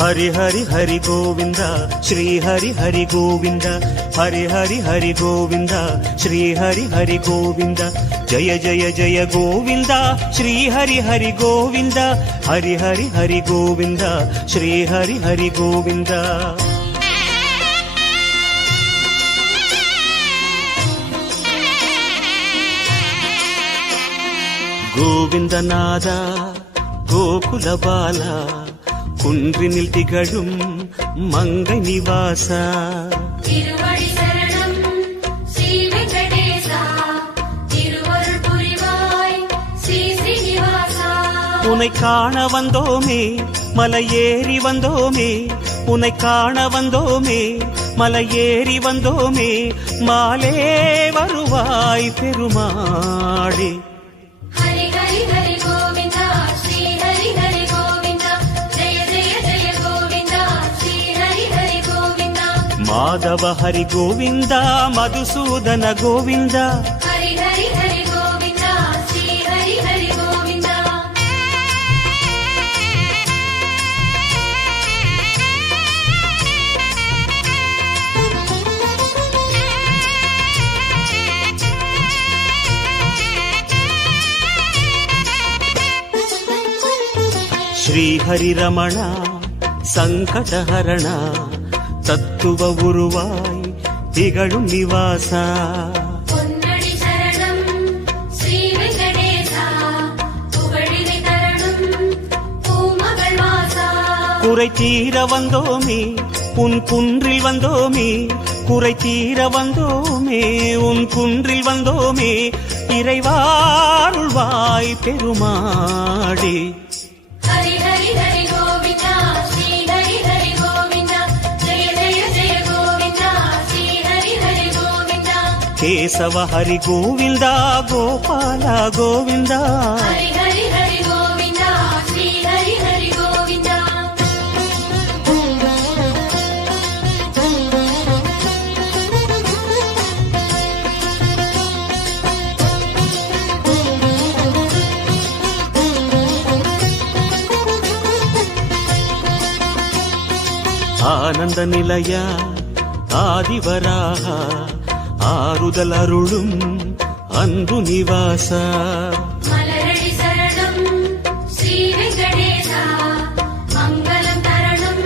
हरि हरि हरि गोविंद श्री हरि हरि गोविंद हरि हरि हरि गोविंद श्री हरि हरि गोविंद जय जय जय गोविंद श्री हरि हरि गोविंद हरि हरि हरि गोविंद श्री हरि हरि गोविंद गोविंदनाद गोकुल बाला குன்றினில் திகழும் மங்கை நிவாசா திருவடி சரணம் ஸ்ரீ வெங்கடேசா திருவருள் புரிவாய் ஸ்ரீ ஸ்ரீனிவாசா உன்னை காண வந்தோமே மலை ஏறி வந்தோமே உன்னை காண வந்தோமே மலை ஏறி வந்தோமே மாலே வருவாய் பெருமாளே माधव हरि गोविंद मधुसूदन गोविंद हरि हरि हरि गोविंद श्री हरि हरि गोविंद श्री हरि रमण संकट हरण தத்துவ உருவாய் திகழும் நிவாசா பொன்னடி சரணம் ஸ்ரீ வெங்கடேசா புகழினை தரணும் பூமகள் வாசா குறை தீர வந்தோமே உன் குன்றில் வந்தோமே குறை தீர வந்தோமே உன் குன்றில் வந்தோமே இறைவாருள்வாய் பெருமாளே ஹரி ஹரி ஹரி கோவிந்தா ஸ்ரீ ஹரி ஹரி கோவிந்தா केशव हरि गोविंद गोपाल गोविंद हरि हरि हरि गोविंद श्री हरि हरि गोविंद आनंद निलय आदिवराह ஆறுதல் அருளும் அன்பு நிவாசா மலரடி சரணம் ஸ்ரீ வெங்கடேசா மங்களம் தரணும்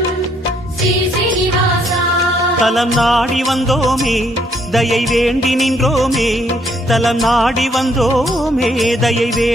ஸ்ரீ ஸ்ரீனிவாசா தலம் நாடி வந்தோமே தயை வேண்டி நின்றோமே தலம் நாடி வந்தோமே தயை வேண்டி